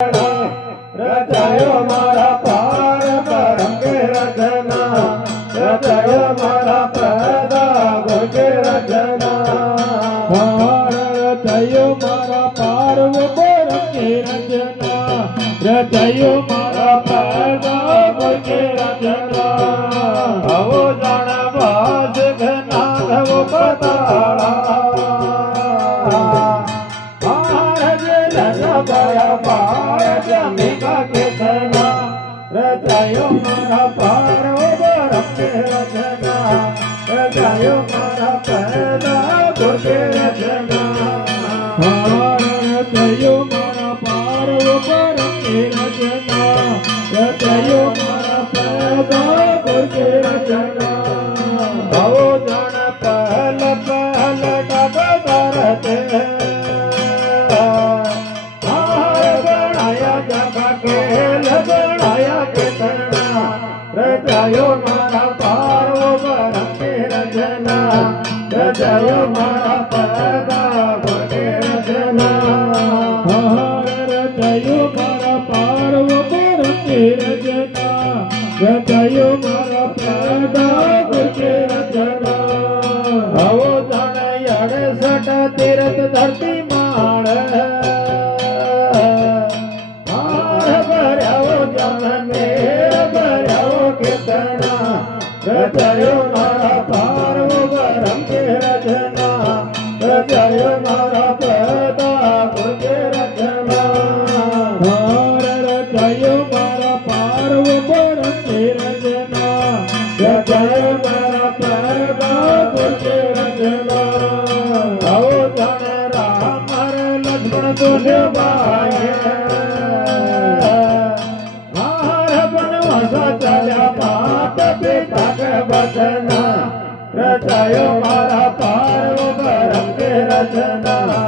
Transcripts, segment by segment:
રચાયો મારા પાર પરંગે રચના રચાયો મારા પદા ભોગે રચના રચાયો મારા પાર્વ પરંગે રચના રચાયો મારા પદા ભોગે રચના આવો જાણ ભાસ ઘના ધવો પતાળા રચાયો મારા પારો રંગે રચના રચાયો મારા પદા ભોગે રચના રચાયો મારા પાર્વ પરંગે રચના રચાયો મારા પદા ભોગે રચના આવો જાણ પહલ પહલ ડગ કરતે રચાયો મારા પારો પરંગે રચના રચાયો મારા પદા ભોગે રચના રચાયો મારા પાર્વ પરંગે રચના રચાયો મારા પદા ભોગે રચના આવો જાણ 68 તીર્થ ધરતી માળ રચાયો મારા પાર્વ પરંગે રચના રચાયો મારા પદા ભોગે રચના રચાયો મારા પાર્વ પરંગે રચના રચાયો મારા પદા ભોગે રચના આવો જાણે રામ લક્ષ્મણ તુલ્ય ભાઈ ચાલ્યા પાત પિતા કે વચના રચાયો મારા પાર્વ પરંગે રચના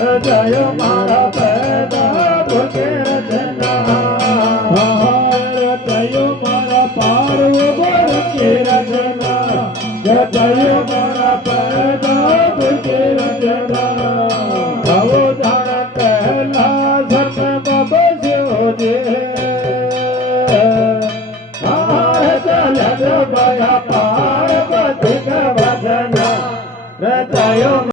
રચાયો મારા